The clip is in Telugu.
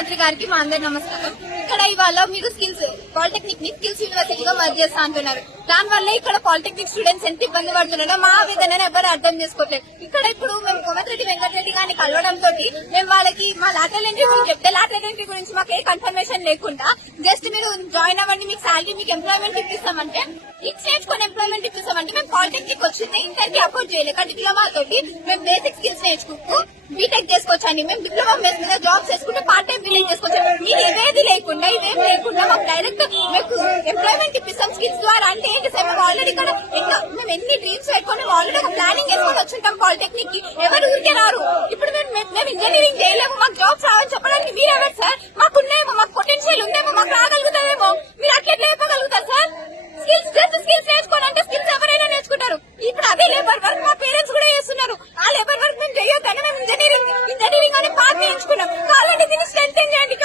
ముఖ్యమంత్రి గారికి మా అందరి నమస్కారం. ఇక్కడ ఇవాళ మీరు స్కిల్స్ పాలిటెక్నిక్ ని స్కిల్స్ యూనివర్సిటీగా మర్జ్ చేస్తా అంటున్నారు. దాని వల్ల ఇక్కడ పాలిటెక్నిక్ స్టూడెంట్స్ ఎంత ఇబ్బంది పడుతున్నారో మా ఆవేదనని ఎవరు అర్థం చేసుకోవట్లేదు. ఇక్కడ ఇప్పుడు మేము కోమటిరెడ్డి వెంకటరెడ్డి గారిని కలవడంతో మేము వాళ్ళకి మా లాటరల్ ఎంట్రీ గురించి చెప్తే లాటరల్ ఎంట్రీ గురించి మాకు ఏ కన్ఫర్మేషన్ లేకుండా జస్ట్ మీరు జాయిన్ అవ్వండి, మీకు శాలరీ, మీకు ఎంప్లాయ్మెంట్ ఇప్పిస్తామంటే ఇది నేర్చుకుని ఎంప్లాయ్మెంట్ ఇప్పిస్తామంటే మేము పాలిటెక్నిక్ వచ్చింది ఇంటర్ కి అపోర్ట్ చేయలేదు. డిప్లొమా తోటి మేము బేసిక్ స్కిల్స్ నేర్చుకుంటూ బీటెక్ చేసుకోవచ్చండి. మేము డిప్లొమా బేస్ మీద జాబ్స్ చేసుకుంటే పార్ట్ టైం బీటెక్ చేసుకోవచ్చు. మీరు ఇవేది లేకుండా ఇదేం లేకుండా మాకు డైరెక్ట్ మీకు ఎంప్లాయ్మెంట్ ఇప్పిస్తాం స్కిల్స్ ద్వారా అంటే ఏంటి సార్? మేము ఆల్రెడీ ఇక్కడ మేము ఎన్ని డ్రీమ్స్ పెట్టుకుని ఆల్రెడీ ఒక ప్లానింగ్ వేసుకొని వచ్చింటాం పాలిటెక్నిక్ కి. ఎవరు ఊరికే రారు. ఇప్పుడు మేము ఇంజనీరింగ్ చేయలేము, మాకు జాబ్స్ రావని చెప్పడానికి మీరెవరు సార్? మాకున్నాయేమో, మాకు పొటెన్షియల్ ఉందేమో, మాకు రాగలుగుతామేమో, మీరు అట్లా చెప్పగలుగుతారు సార్? స్కిల్స్ నేర్చుకోవాలంటే స్కిల్స్ ఎవరైనా నేర్చుకుంటారు. ఇప్పుడు అదే లేబర్ వర్క్ మా పేరెంట్స్ కూడా చేస్తున్నారు. ఆ లేబర్ వర్క్ మేము చేయొద్దని మేము ఇంజనీరింగ్ అని పార్టీ ఎంచుకున్నాం. కావాలంటే దీన్ని స్ట్రెంగ్ చేయండి.